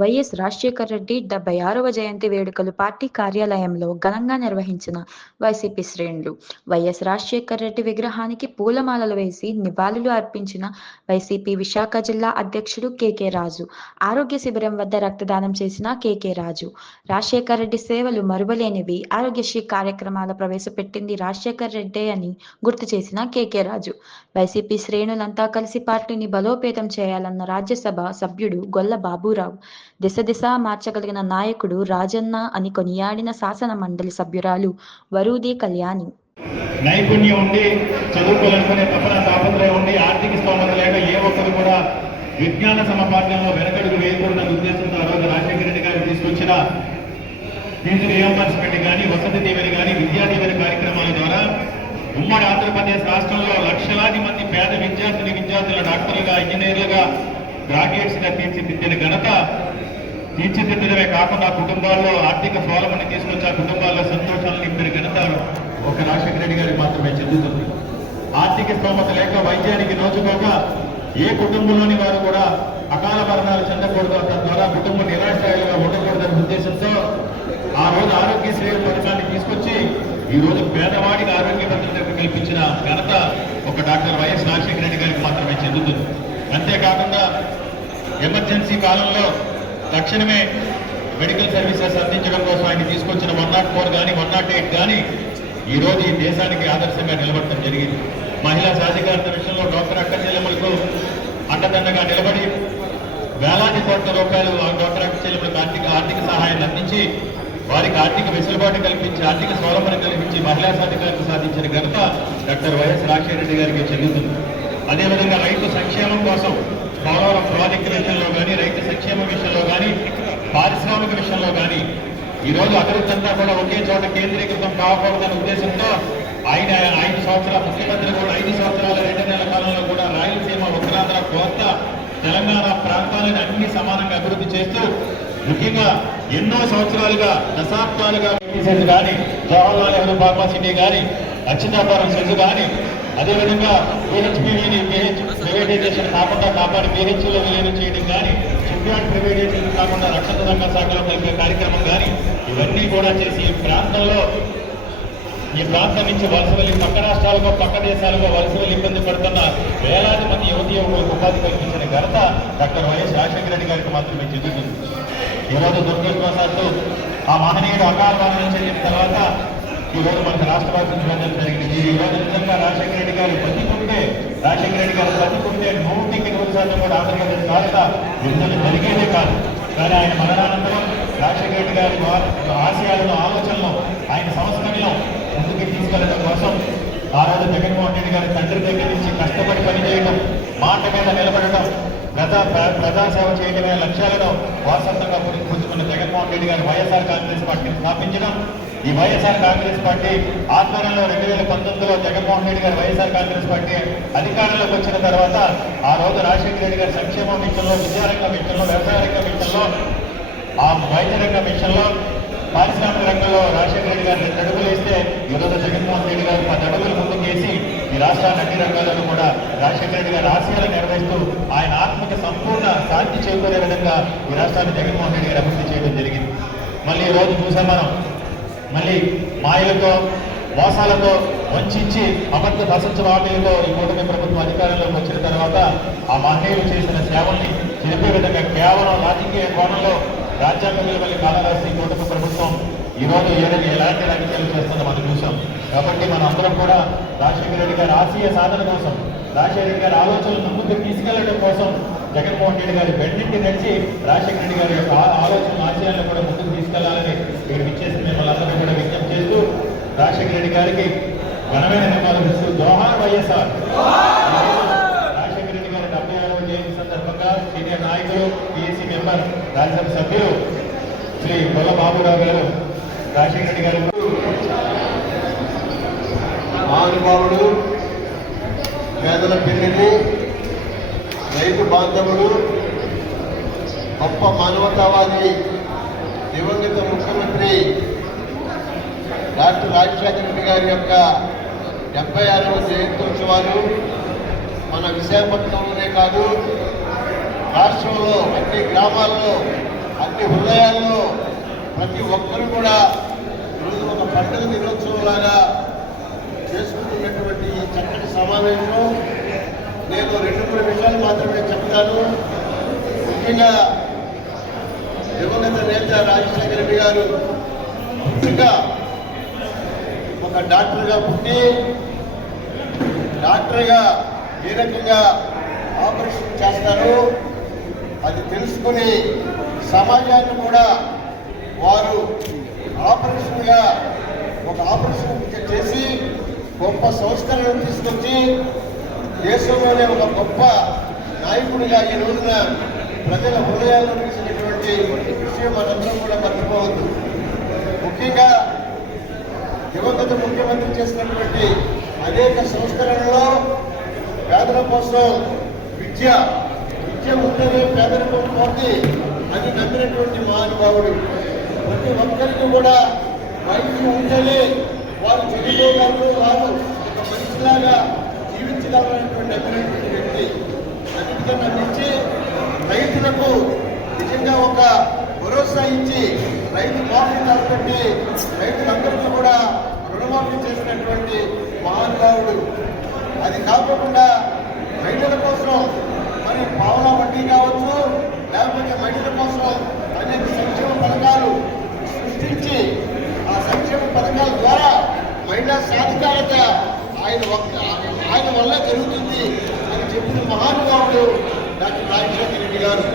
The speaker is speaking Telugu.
వైఎస్ రాజశేఖర రెడ్డి 76వ జయంతి వేడుకలు పార్టీ కార్యాలయంలో ఘనంగా నిర్వహించిన వైసీపీ శ్రేణులు. వైఎస్ రాజశేఖర రెడ్డి విగ్రహానికి పూలమాలలు వేసి నివాళులు అర్పించిన వైసీపీ విశాఖ జిల్లా అధ్యక్షుడు కె రాజు. ఆరోగ్య శిబిరం వద్ద రక్తదానం చేసిన కె రాజు. రాజశేఖర రెడ్డి సేవలు మరువలేనివి, ఆరోగ్యశ్రీ కార్యక్రమాల ప్రవేశపెట్టింది రాజశేఖర రెడ్డే అని గుర్తు చేసిన కె రాజు. వైసీపీ శ్రేణులంతా కలిసి పార్టీని బలోపేతం చేయాలన్న రాజ్యసభ సభ్యుడు గొల్ల బాబురావు, దిశ మార్చగలిగిన నాయకుడు రాజన్న అని కొనియాడిన శాసన మండలి సభ్యురాలు వరూది కళ్యాణి. నైపుణ్యం ఉండి చదువుకోవాలనుకునే తపన తాపత్రయం ఉండి ఆర్థిక స్తోమత లేక ఏ ఒక్కరు కూడా విజ్ఞాన సమపాఠ్యంలో వెనకడుగు వేయకూడదన్న ఉద్దేశంతో ఆ రోజు రాజశేఖర రెడ్డి గారు తీసుకొచ్చిన ఫీజు రియంబర్స్మెంట్ కానీ, వసతి దీవెన కానీ, విద్యా దీవెన కార్యక్రమాల ద్వారా ఉమ్మడి ఆంధ్రప్రదేశ్ రాష్ట్రంలో లక్షలాది మంది పేద విద్యార్థుల డాక్టర్లుగా, ఇంజనీర్లుగా, గ్రాడ్యుయేట్స్గా తీర్చిదిద్దిన ఘనత, తీర్చిదిద్దడమే కాకుండా కుటుంబాల్లో ఆర్థిక స్వావలంబన తీసుకొచ్చి ఆ కుటుంబాల్లో సంతోషాలు నింపిన ఘనత ఒక రాజశేఖర రెడ్డి గారికి మాత్రమే చెందుతుంది. ఆర్థిక స్తోమత లేక వైద్యానికి నోచుకోక ఏ కుటుంబంలోని వారు కూడా అకాల మరణాలు చెందకూడదు, తద్వారా కుటుంబం నిరాశ్రయాలుగా ఉండకూడదనే ఉద్దేశంతో ఆ రోజు ఆరోగ్యశ్రీ పథకాన్ని తీసుకొచ్చి ఈ రోజు పేదవాడికి ఆరోగ్య భద్రత కల్పించిన ఘనత ఒక డాక్టర్ వైఎస్ రాజశేఖర రెడ్డి గారికి మాత్రమే చెందుతుంది. అంతేకాకుండా ఎమర్జెన్సీ కాలంలో తక్షణమే మెడికల్ సర్వీసెస్ అందించడం కోసం ఆయన తీసుకొచ్చిన 104 కానీ 108 కానీ ఈ రోజు ఈ దేశానికి ఆదర్శంగా నిలబడటం జరిగింది. మహిళా సాధికారత విషయంలో డాక్టర్ అక్క చెల్లెమ్మలకు అండదండగా నిలబడి వేలాది కోట్ల రూపాయలు డాక్టర్ అక్క చెల్లెమ్మలకు ఆర్థిక సహాయాన్ని అందించి వారికి ఆర్థిక వెసులుబాటు కల్పించి, ఆర్థిక స్వావలంబన కల్పించి మహిళా సాధికారత సాధించిన ఘనత డాక్టర్ వైఎస్ రాజశేఖర రెడ్డి గారికి చెందుతుంది. అదేవిధంగా రైతు సంక్షేమం కోసం పోలవరం ప్రాజెక్టు విషయంలో కానీ, రైతు సంక్షేమ విషయంలో కానీ, పారిశ్రామిక విషయంలో కానీ ఈరోజు అభివృద్ధి అంతా కూడా ఒకే చోట కేంద్రీకృతం కాకూడదనే ఉద్దేశంతో ఆయన 5 సంవత్సరాల ముఖ్యమంత్రి కూడా 5 సంవత్సరాల 2 నెలల కాలంలో కూడా రాయలసీమ, ఉత్తరాంధ్ర, కోస్తా, తెలంగాణ ప్రాంతాలను అన్ని సమానంగా అభివృద్ధి చేస్తూ ముఖ్యంగా ఎన్నో సంవత్సరాలుగా దశాబ్దాలుగా కానీ జవహర్లాల్ నెహ్రూ ఫార్మాసిటీ కానీ, అచ్యుతాపురం సెజ్ కానీ, అదేవిధంగా పిహెచ్పిని ప్రైవేటైజేషన్ కాకుండా కాపాడి పిహెచ్లో విలీనం చేయడం కానీ, షిప్యార్డ్ ప్రైవేటైజేషన్ కాకుండా రక్షణ రంగ శాఖలో కలిపే కార్యక్రమం కానీ ఇవన్నీ కూడా చేసి ఈ ప్రాంతం నుంచి వలస వెళ్ళి పక్క రాష్ట్రాలకు, పక్క దేశాలకు వలస వెళ్ళి ఇబ్బంది పడుతున్న వేలాది మంది యువతి యువకులకు ఉపాధి కల్పించిన ఘనత డాక్టర్ వైఎస్ రాజశేఖర రెడ్డి గారికి మాత్రమే చెందుతుంది. ఈరోజు దుర్గవశాత్తు ఆ మహనీయుడు అకాల మరణం చెందిన తర్వాత ఈరోజు మనకు రాష్ట్ర ప్రభుత్వం జరిగింది. ఈరోజు నిజంగా రాజశేఖర రెడ్డి గారు బతికుంటే 100% కూడా ఆంధ్రప్రదేశ్ రాష్ట్ర విడుదల జరిగేదే కాదు. కానీ ఆయన మరణానంతరం రాజశేఖర రెడ్డి గారి ఆశయాలను, ఆలోచనలు, ఆయన సంస్కరణలో ముందుకు తీసుకెళ్లడం కోసం ఆ రోజు జగన్మోహన్ రెడ్డి గారి తండ్రి దగ్గర నుంచి కష్టపడి పనిచేయడం, మాట మీద నిలబడటం, ప్రజాసేవ చేయడమే లక్ష్యాలను వారసత్వంగా పుచ్చుకున్న జగన్మోహన్ రెడ్డి గారి వైఎస్ఆర్ కాంగ్రెస్ పార్టీని స్థాపించడం, ఈ వైఎస్ఆర్ కాంగ్రెస్ పార్టీ ఆధ్వర్యంలో 2019లో జగన్మోహన్ రెడ్డి గారి వైఎస్ఆర్ కాంగ్రెస్ పార్టీ అధికారంలోకి వచ్చిన తర్వాత ఆ రోజు రాజశేఖర రెడ్డి గారి సంక్షేమ మిషన్లో, విద్యారంగ మిషన్లో, వ్యవసాయ రంగ మిషన్లో, ఆ వైద్య రంగ మిషన్లో, పారిశ్రామిక రంగంలో రాజశేఖర రెడ్డి గారు 2 అడుగులు వేస్తే ఈరోజు జగన్మోహన్ రెడ్డి గారు 10 అడుగులు ముందుకు వేసి ఈ రాష్ట్రాన్ని అన్ని రంగాలను కూడా రాజశేఖర రెడ్డి గారి ఆశయాలు నెరవేరుస్తూ ఆయన ఆత్మకి సంపూర్ణ శాంతి చేకూరే విధంగా ఈ రాష్ట్రాన్ని జగన్మోహన్ రెడ్డి గారు అభివృద్ధి చేయడం జరిగింది. మళ్ళీ ఈ రోజు చూసాం మనం, మళ్ళీ మాయలతో, మోసాలతో వంచి అబద్ధ దశంచు హామీలతో ఈ కూటమి ప్రభుత్వం అధికారంలోకి వచ్చిన తర్వాత ఆ మహనీయులు చేసిన సేవల్ని తెలిపే విధంగా కేవలం రాజకీయ కోణంలో రాజ్యాంగ విలువల్ని కాలరాసి కూటమి ప్రభుత్వం ఈరోజు ఎలాంటి రాజకీయాలు చేస్తుందో మనం చూసాం. కాబట్టి మనందరం కూడా రాజశేఖర రెడ్డి గారి ఆశయ సాధన కోసం, రాజశేఖర రెడ్డి గారి ఆలోచనలు ముందుకు తీసుకెళ్లడం కోసం జగన్మోహన్ రెడ్డి గారి వెన్నింటి నడిచి రాజశేఖర రెడ్డి గారి యొక్క ఆలోచన, ఆశయాలను కూడా ముందుకు తీసుకెళ్లాలని మీరు విచ్చేసి మిమ్మల్ని అందరూ కూడా విజ్ఞప్తి చేస్తూ రాజశేఖర రెడ్డి గారికి ఘనమైన నియమాలు ఇస్తూ జోహార్ వైఎస్ఆర్. రాజశేఖర రెడ్డి గారి 76వ జయంతి సందర్భంగా సీనియర్ నాయకులు, పిఎస్సీ మెంబర్, రాజ్యసభ సభ్యులు శ్రీ గొల్ల బాబురావు గారు రాజశేఖర రెడ్డి గారు మహానుభావుడు, పేదల పిల్లిని, రైతు బాంధవుడు, గొప్ప మానవతావాది, దివంగత ముఖ్యమంత్రి డాక్టర్ రాజశేఖర రెడ్డి గారి యొక్క 76వ జయంత్యోత్సవాలు మన విశాఖపట్నంలోనే కాదు, రాష్ట్రంలో అన్ని గ్రామాల్లో అన్ని హృదయాల్లో ప్రతి ఒక్కరు కూడా ఈరోజు ఒక పండుగ దినోత్సవంలాగా చేసుకుంటున్నటువంటి ఈ చక్కటి సమావేశం. నేను 2-3 విషయాలు మాత్రమే చెప్తాను. ముఖ్యంగా దివంగత నేత రాజశేఖర రెడ్డి గారు ముందుగా ఒక డాక్టర్గా పుట్టి డాక్టర్గా ఏ రకంగా ఆపరేషన్ చేస్తారు అది తెలుసుకుని సమాజాన్ని కూడా వారు ఆపరేషన్గా ఒక ఆపరేషన్ చేసి గొప్ప సంస్కరణను తీసుకొచ్చి దేశంలోనే ఒక గొప్ప నాయకుడిగా ఈ రోజున ప్రజల హృదయాల్లో నిలిచినటువంటి విషయం మనందరం కూడా మర్చిపోవద్దు. ముఖ్యంగా దివంగత ముఖ్యమంత్రి చేసినటువంటి అనేక సంస్కరణలో పేదల కోసం విద్య ఉంటేనే పేదరికం పోతే అని నమ్మినటువంటి మహానుభావుడు. ప్రతి ఒక్కరికి కూడా వైద్యం ఉంటేనే వారు చదువుకోగలరు, వారు ఒక మనిషిలాగా జీవించగలరనేటువంటి నమ్మినటువంటి వ్యక్తి. అన్నిటికన్నా మించి రైతులకు నిజంగా ఒక భరోసా ఇచ్చి రైతు మాఫీ తలపెట్టి రైతులందరికీ కూడా రుణమాఫీ చేసినటువంటి మహానుభావుడు. అది కాకుండా మహిళల కోసం మరి పావలా వడ్డీ కావచ్చు, లేకపోతే మహిళల కోసం అనేక సంక్షేమ పథకాలు సృష్టించి ఆ సంక్షేమ పథకాల ద్వారా మహిళా సాధికారత ఆయన వల్ల జరుగుతుంది అని చెప్పిన మహానుభావుడు డాక్టర్ రాజశేఖర రెడ్డి గారు.